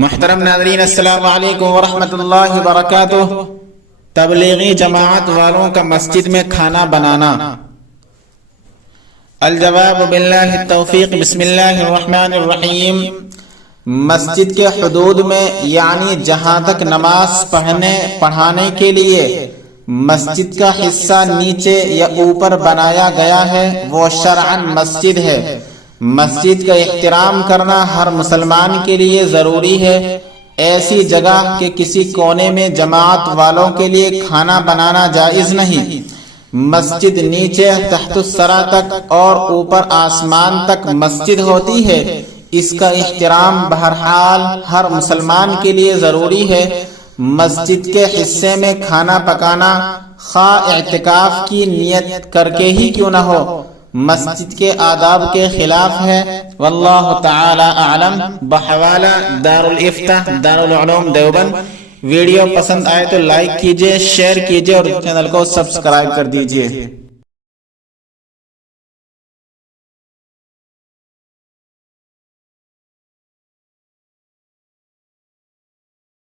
محترم ناظرین، السلام علیکم ورحمۃ اللہ وبرکاتہ۔ تبلیغی جماعت والوں کا مسجد میں کھانا بنانا۔ الجواب باللہ التوفیق۔ بسم اللہ الرحمن الرحیم۔ مسجد کے حدود میں یعنی جہاں تک نماز پڑھانے کے لیے مسجد کا حصہ نیچے یا اوپر بنایا گیا ہے وہ شرعاً مسجد ہے۔ مسجد کا احترام کرنا ہر مسلمان کے لیے ضروری ہے۔ ایسی جگہ کہ کسی کونے میں جماعت والوں کے لیے کھانا بنانا جائز نہیں۔ مسجد نیچے تحت الثری تک اور اوپر آسمان تک مسجد ہوتی ہے۔ اس کا احترام بہرحال ہر مسلمان کے لیے ضروری ہے۔ مسجد کے حصے میں کھانا پکانا خواہ اعتکاف کی نیت کر کے ہی کیوں نہ ہو، مسجد کے آداب کے خلاف ہے۔ واللہ تعالی اعلم۔ بحوالہ دارالافتاء دارالعلوم دیوبند۔ ویڈیو پسند آئے تو لائک کیجئے، شیئر کیجئے اور چینل کو سبسکرائب کر دیجئے۔